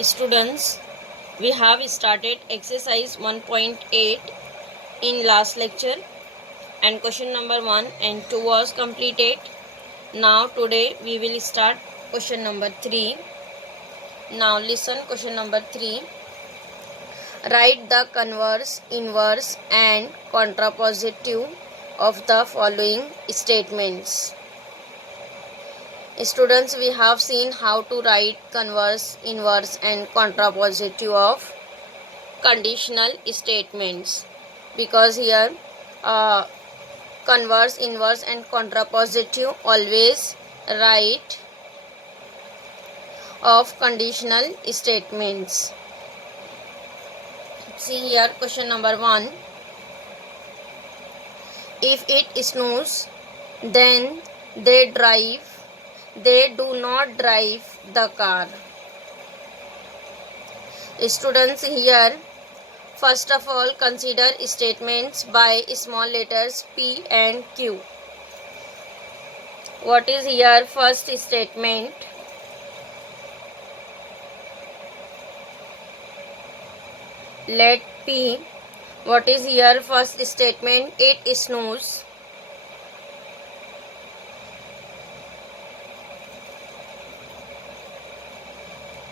Students, we have started exercise 1.8 in last lecture and question number 1 and 2 was completed. Now today we will start question number 3. Now listen question number 3. Write the converse, inverse and contrapositive of the following statements. Students, we have seen how to write converse, inverse and contrapositive of conditional statements, because here converse, inverse and contrapositive always write of conditional statements. See here question number 1. If it snows, then they do not drive the car. Students, here first of all consider statements by small letters P and Q. What is here first statement? Let P. What is here first statement? It snows.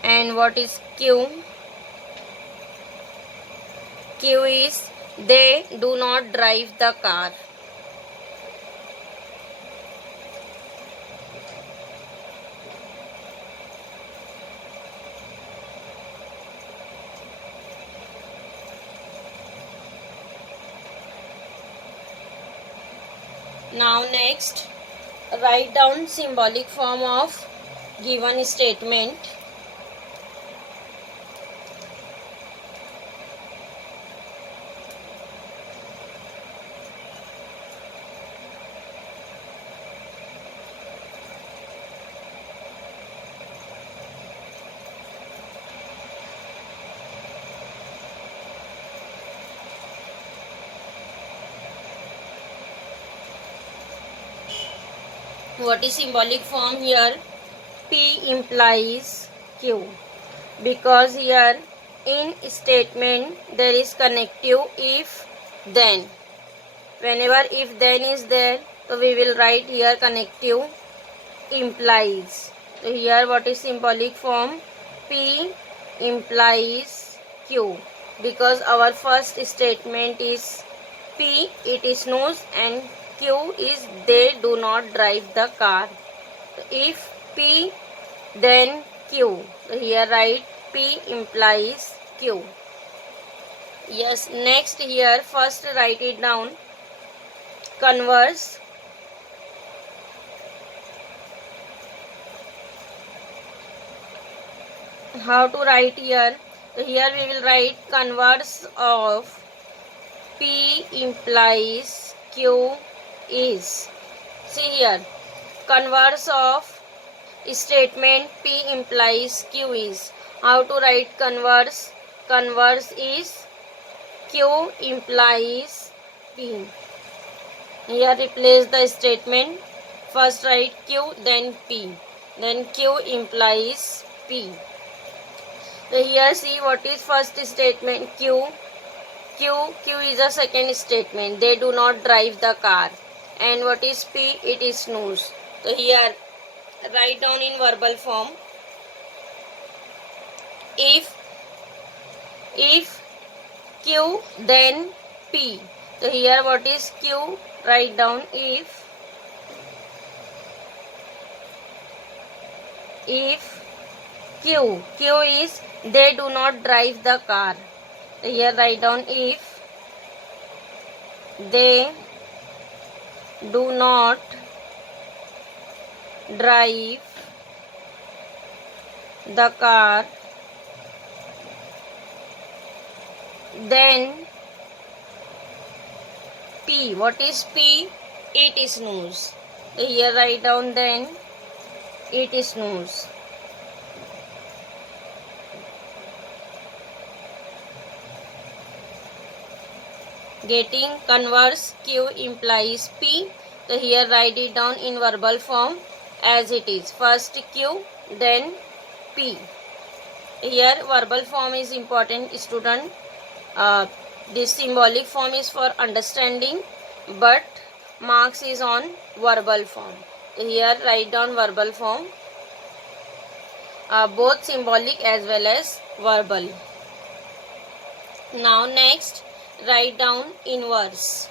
And what is Q? Q is they do not drive the car. Now next, write down symbolic form of given statement. What is symbolic form here? P implies Q, because here in statement there is connective if then. Whenever if then is there, so we will write here connective implies. So here what is symbolic form? P implies Q, because our first statement is P, it snows, and Q is they do not drive the car. So if P then Q. So here write P implies Q. Yes, next here first write it down. Converse. How to write here? So here we will write converse of P implies Q is. See here, converse of statement P implies Q is. How to write converse? Converse is Q implies P. Here replace the statement. First write Q, then P. Then Q implies P. So here see what is first statement? Q. Q is a second statement. They do not drive the car. And what is P? It snows. So here write down in verbal form. If Q then P. So here what is Q? Write down if Q is they do not drive the car. So here write down if they do not drive the car, then P. What is P? It snows. So here write down then it snows. Getting converse Q implies P. So here write it down in verbal form as it is. First Q, then P. Here verbal form is important, student. This symbolic form is for understanding, but marks is on verbal form. Here write down verbal form, both symbolic as well as verbal. Now next, write down inverse.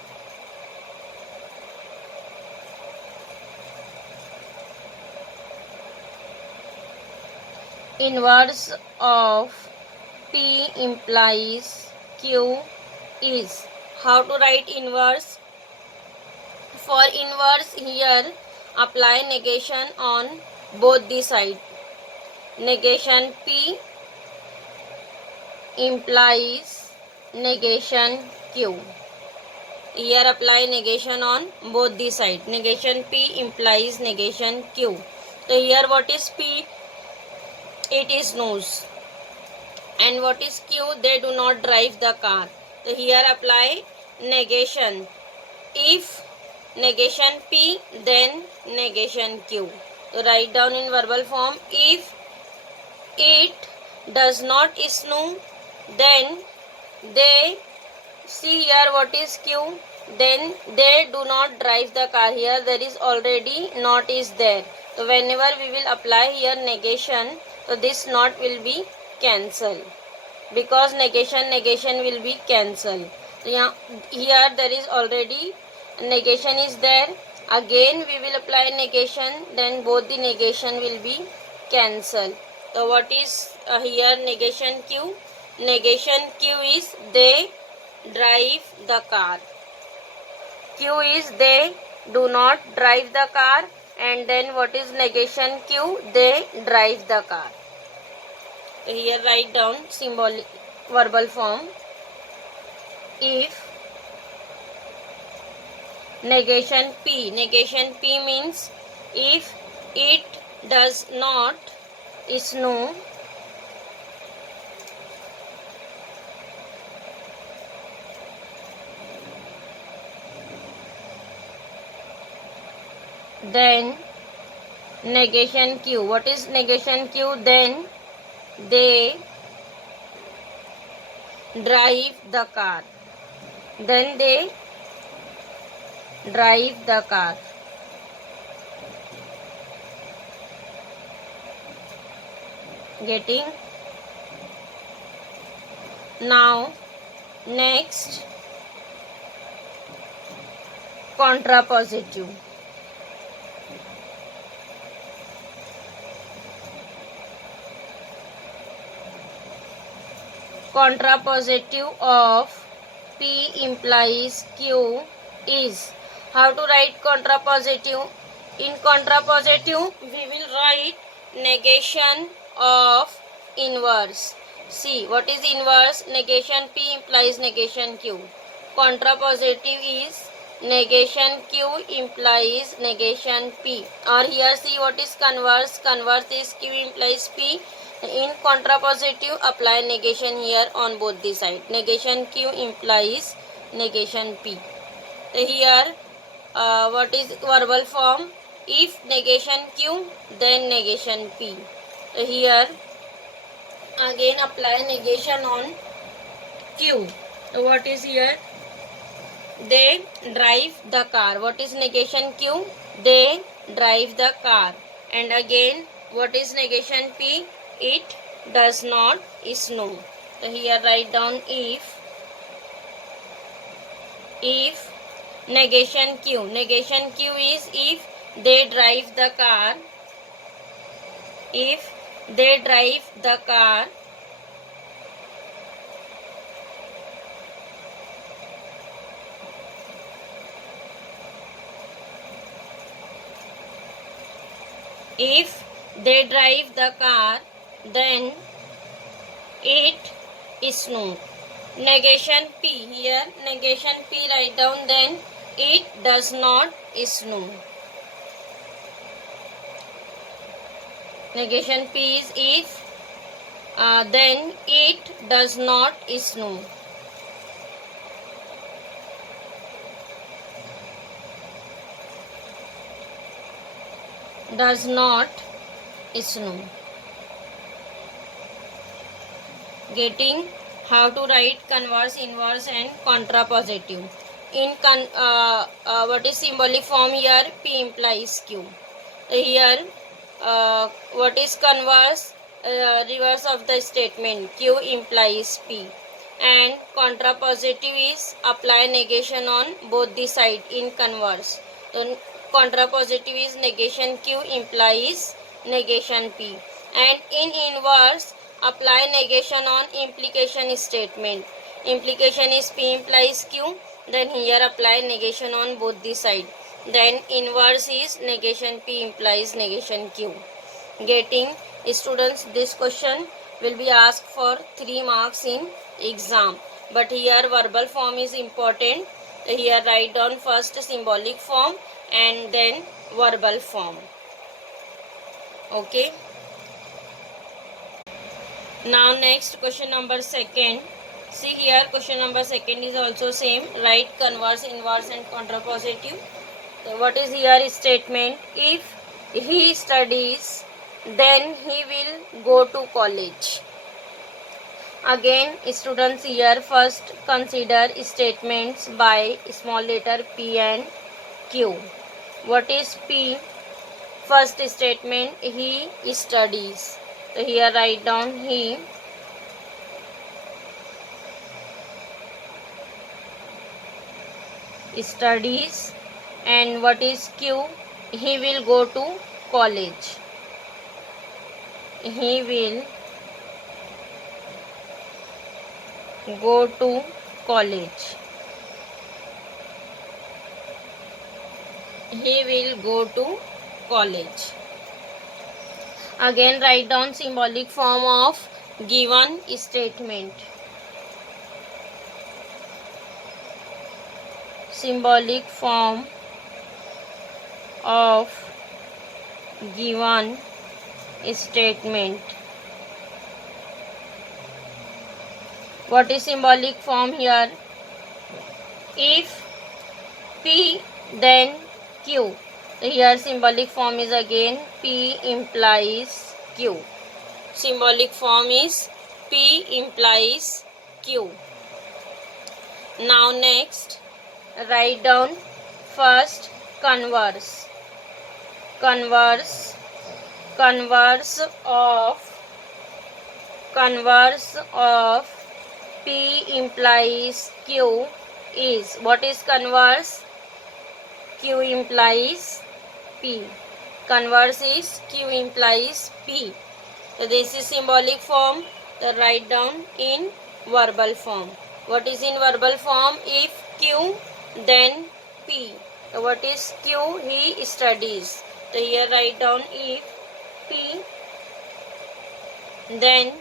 Inverse of P implies Q is. How to write inverse? For inverse, here apply negation on both the side. Negation P implies negation Q. Here apply negation on both the side. Negation P implies negation Q. So here what is P? It is nose. And what is Q? They do not drive the car. So here apply negation. If negation P, then negation Q. So write down in verbal form. If it does not snow, then they, see here what is Q? Then they do not drive the car. Here there is already not is there. So whenever we will apply here negation, so this not will be cancelled, because negation will be cancelled. So here there is already negation is there. Again we will apply negation, then both the negation will be cancelled. So what is here negation Q? Negation Q is they drive the car. Q is they do not drive the car, and then what is negation Q? They drive the car. Here write down symbolic verbal form. If negation P means if it does not snow, then negation Q. What is negation Q? Then they drive the car. Then they drive the car. Getting? Now next, contrapositive. Contrapositive of P implies Q is. How to write contrapositive? In contrapositive, we will write negation of inverse. See, what is inverse? Negation P implies negation Q. Contrapositive is negation Q implies negation P. Or here see what is converse. Converse is Q implies P. In contrapositive, apply negation here on both the side. Negation Q implies negation P. Here what is verbal form? If negation Q, then negation P. Here again apply negation on Q. What is here? They drive the car. What is negation Q? They drive the car. And again, what is negation P? It does not snow. So here write down if negation Q. Negation Q is if they drive the car. If they drive the car, if they drive the car, then it snows. Negation P. Here negation P write down, then it does not snow. Negation P is if, then it does not snow. Does not snow. Getting how to write converse, inverse and contrapositive. In what is symbolic form here? P implies Q. Here what is converse? Reverse of the statement. Q implies P. And contrapositive is apply negation on both the side in converse. So contrapositive is negation Q implies negation P. And in inverse apply negation on implication statement. Implication is P implies Q. Then here apply negation on both the side. Then inverse is negation P implies negation Q. Getting students, this question will be asked for 3 marks in exam. But here verbal form is important. Here write down first symbolic form and then verbal form. Okay. Now next question number 2nd. See here question number 2nd is also same. Write converse, inverse and contrapositive. So what is here statement? If he studies, then he will go to college. Again students, here first consider statements by small letter P and Q. What is P? First statement, he studies. So here write down he studies. And what is Q? He will go to college. He will go to college. He will go to college. Again write down symbolic form of given statement. Symbolic form of given statement. What is symbolic form here? If P then Q. Here symbolic form is again P implies Q. Symbolic form is P implies Q. Now next write down first converse. Converse of P implies Q is, what is converse? Q implies P. Converse is Q implies P. So this is symbolic form. So write down in verbal form. What is in verbal form? If Q then P. So what is Q? He studies. So here write down if P then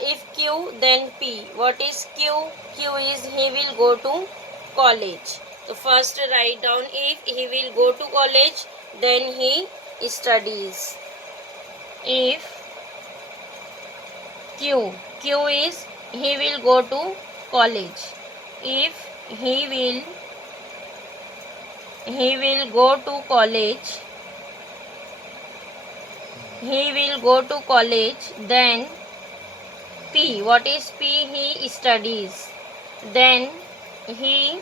if Q then P. What is Q? Q is he will go to college. So first write down if he will go to college, then he studies. If Q is he will go to college. If he will go to college, then P. What is P? He studies. Then he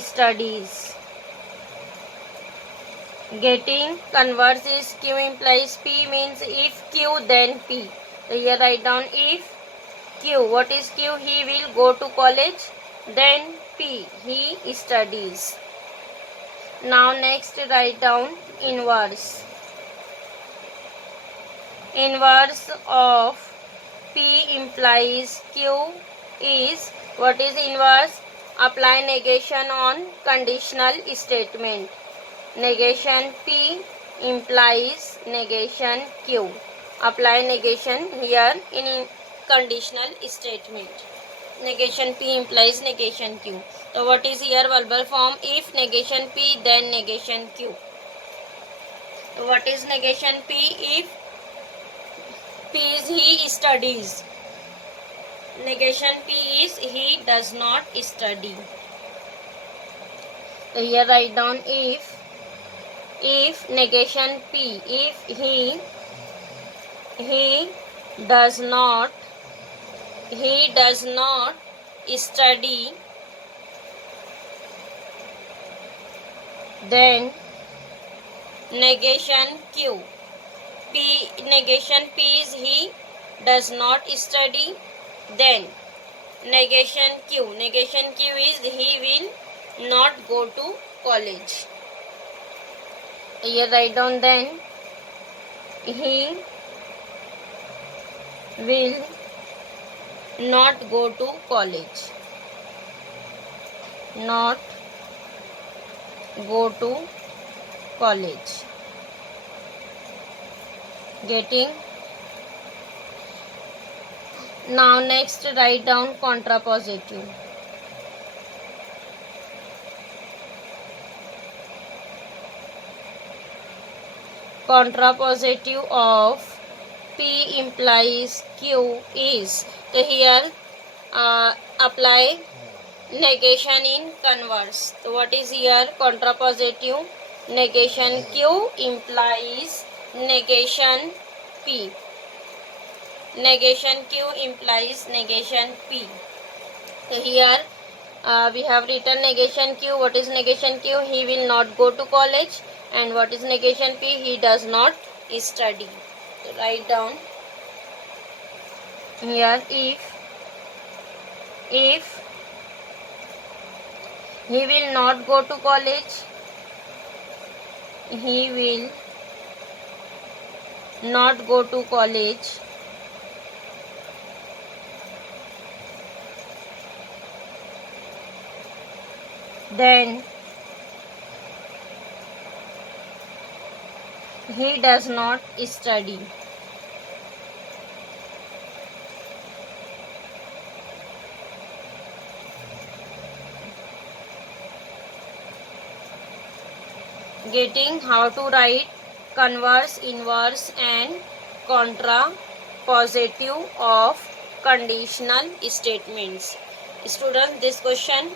studies. Getting converse is Q implies P means if Q then P. So here write down if Q. What is Q? He will go to college. Then P. He studies. Now next write down inverse. Inverse of P implies Q is, what is inverse? Apply negation on conditional statement. Negation P implies negation Q. Apply negation here in conditional statement. Negation P implies negation Q. So what is here verbal form? If negation P then negation Q. So what is negation P? If P is he studies. Negation P is he does not study. So here write down if negation P, if he does not he does not study, then negation Q. P, negation P is he does not study, then negation Q. Negation Q is he will not go to college. Here write down then he will not go to college. Not go to college. Getting? Now next write down contrapositive. Contrapositive of P implies Q is. So here apply negation in converse. So what is here contrapositive? Negation Q implies negation P. Negation Q implies negation P. So here we have written negation Q. What is negation Q? He will not go to college. And what is negation P? He does not study. So write down here if he will not go to college, he will not go to college, then he does not study. Getting how to write converse, inverse and contrapositive of conditional statements. Students, this question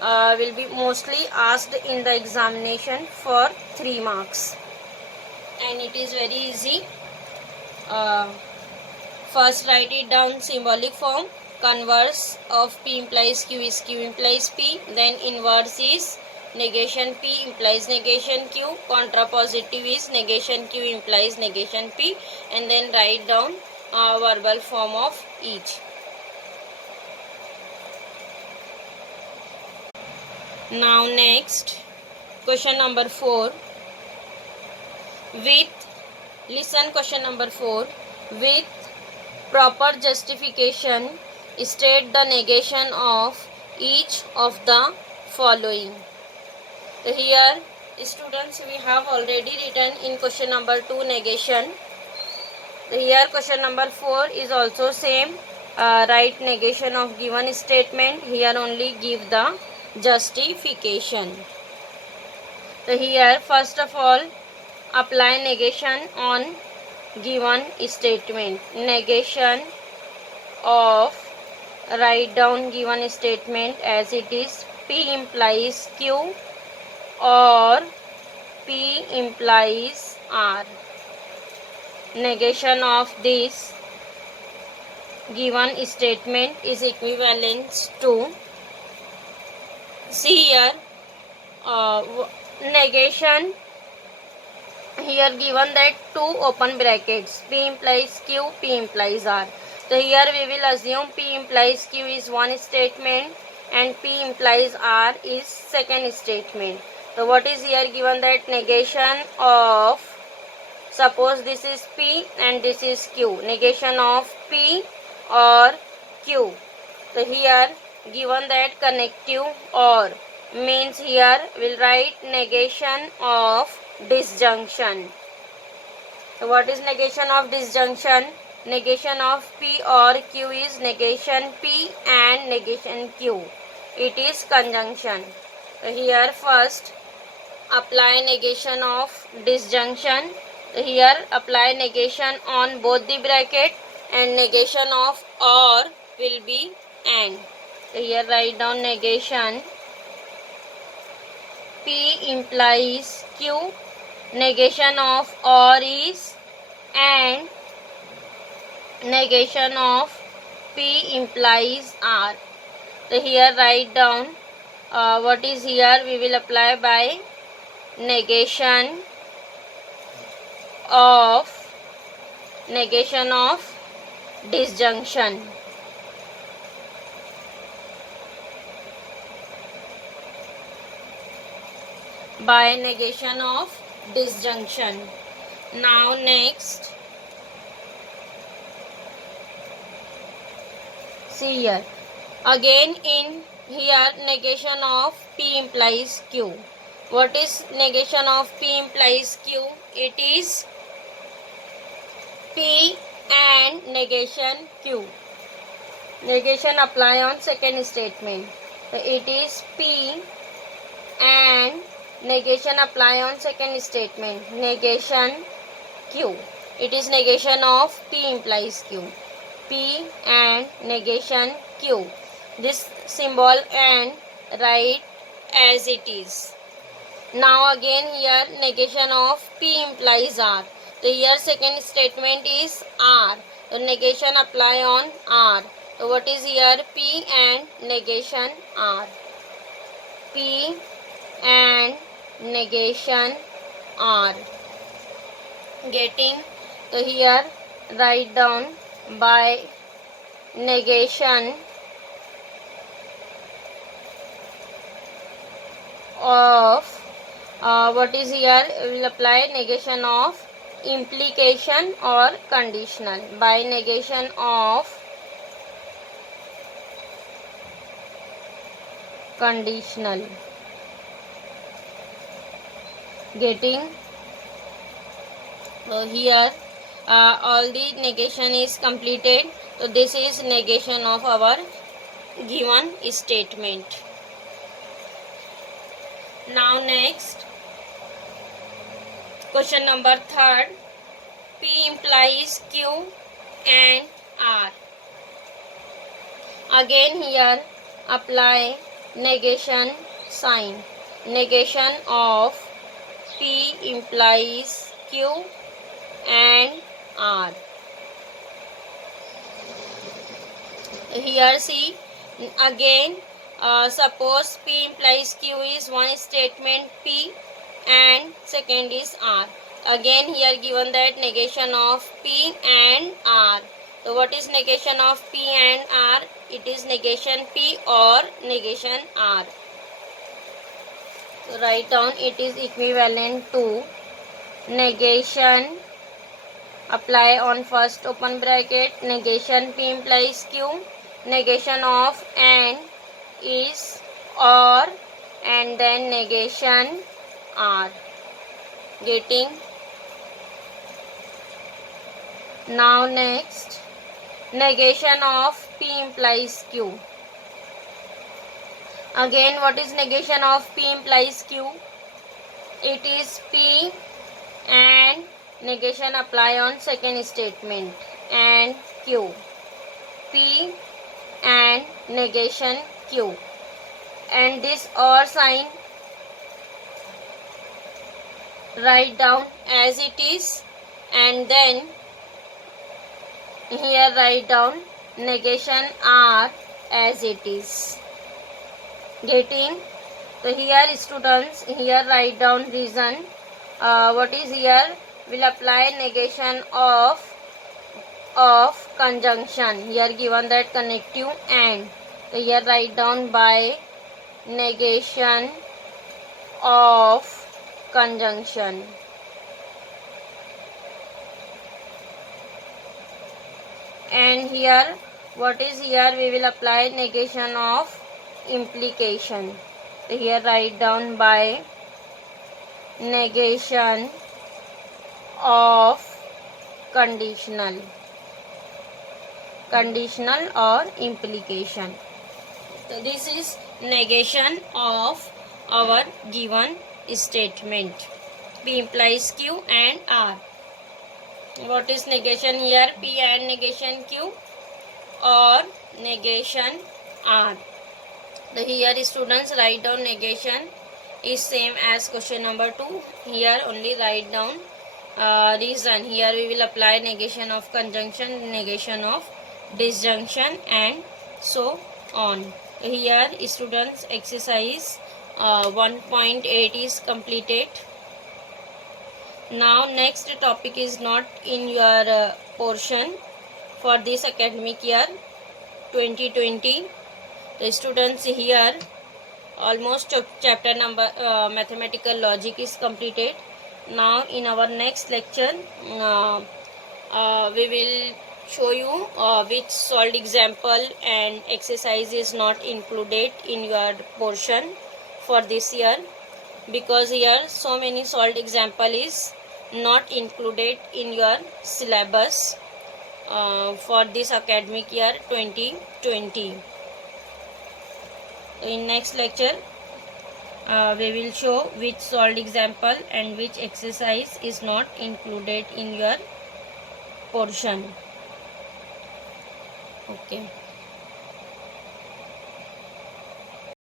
will be mostly asked in the examination for 3 marks. And it is very easy. First write it down symbolic form. Converse of P implies Q is Q implies P. Then inverse is negation P implies negation Q. Contrapositive is negation Q implies negation P. And then write down verbal form of each. Now next question number 4. Listen question number 4. With proper justification, state the negation of each of the following. So here students, we have already written in question number 2 negation. So here question number 4 is also same. Write negation of given statement. Here only give the justification. So here first of all apply negation on given statement. Negation of, write down given statement as it is P implies Q or P implies R. Negation of this given statement is equivalent to, see here negation here given that 2 open brackets, P implies Q, P implies R. So here we will assume P implies Q is one statement and P implies R is second statement. So what is here given that negation of, suppose this is P and this is Q, negation of P or Q. So here given that connective or means here we'll write negation of disjunction. So what is negation of disjunction? Negation of P or Q is negation P and negation Q. It is conjunction. So here first apply negation of disjunction. So here apply negation on both the bracket and negation of or will be and. So here write down negation P implies Q, negation of or is and, negation of P implies R. So here write down what is here. We will apply by negation of disjunction. By negation of disjunction. Now next, see here. Again in here negation of P implies Q. What is negation of P implies Q? It is P and negation Q. Negation apply on second statement. So it is P and negation apply on second statement. Negation Q. It is negation of P implies Q. P and negation Q. This symbol and write as it is. Now again here negation of P implies R. So here second statement is R. So negation apply on R. So what is here? P and negation R. P and negation R. Getting? So here write down by negation of what is here? We will apply negation of implication or conditional. By negation of conditional. Getting? So here all the negation is completed. So this is negation of our given statement. Now next, question number 3. P implies Q and R. Again here apply negation sign. Negation of P implies Q and R. Here see again, suppose P implies Q is one statement P and second is R. Again here given that negation of P and R. So what is negation of P and R? It is negation P or negation R. So write down it is equivalent to negation apply on first open bracket negation P implies Q, negation of N is or, and then negation R. Getting? Now next, negation of P implies Q. Again what is negation of P implies Q? It is P and negation apply on second statement and Q. P and negation Q. And this or sign write down as it is, and then here write down negation R as it is. Getting? So here students, here write down reason. What is here? Will apply negation of conjunction. Here given that connective and. So here write down by negation of conjunction. And here what is here? We will apply negation of implication. So here write down by negation of conditional or implication. So this is negation of our given statement. P implies Q and R. What is negation here? P and negation Q or negation R. So here students write down negation is same as question number 2. Here only write down reason. Here we will apply negation of conjunction, negation of disjunction, and so on. Here students exercise 1.8 is completed. Now next topic is not in your portion for this academic year 2020. The students here almost chapter number mathematical logic is completed. Now in our next lecture we will show you which solved example and exercise is not included in your portion for this year, because here so many solved example is not included in your syllabus for this academic year 2020. In next lecture we will show which solved example and which exercise is not included in your portion. Okay.